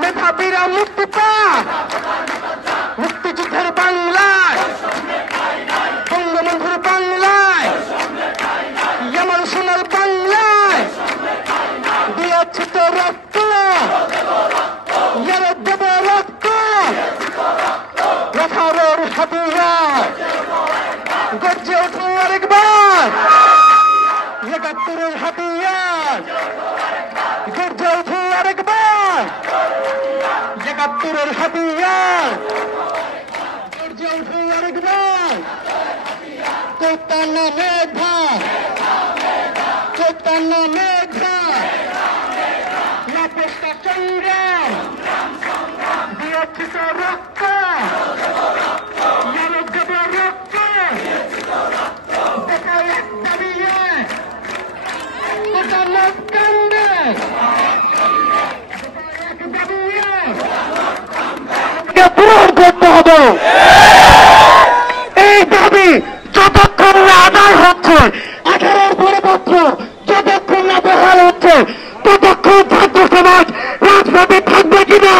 মেধাবীরা মুক্তি পা মুক্তিযুদ্ধের বাংলায় বঙ্গবন্ধুর বাংলায় ইয়ামান সোনার বাংলায় দিয়েছি তো রক্ত ইয়ারে দেব রক্ত রাখার হাতিয়ার গর্জে উঠো আরেকবার ৭১-এর হাতিয়ার গর্জে উঠো আরেকবার ৭১-এর হাতিয়ার গর্জে উঠো আরেকবার চৈতন্য মেধা চৈতন্য মেধা লাপেষ্টা সংগ্রাম দিয়েছি তো রক্ত ইয়ারে দেব রক্ত পূরণ করতে হবে। এই দাবি যতক্ষণ না আদায় হচ্ছে 18 পরিপত্র যতক্ষণ না বহাল হচ্ছে ততক্ষণ ছাত্র সমাজ রাজপথে থাকবে কিনা।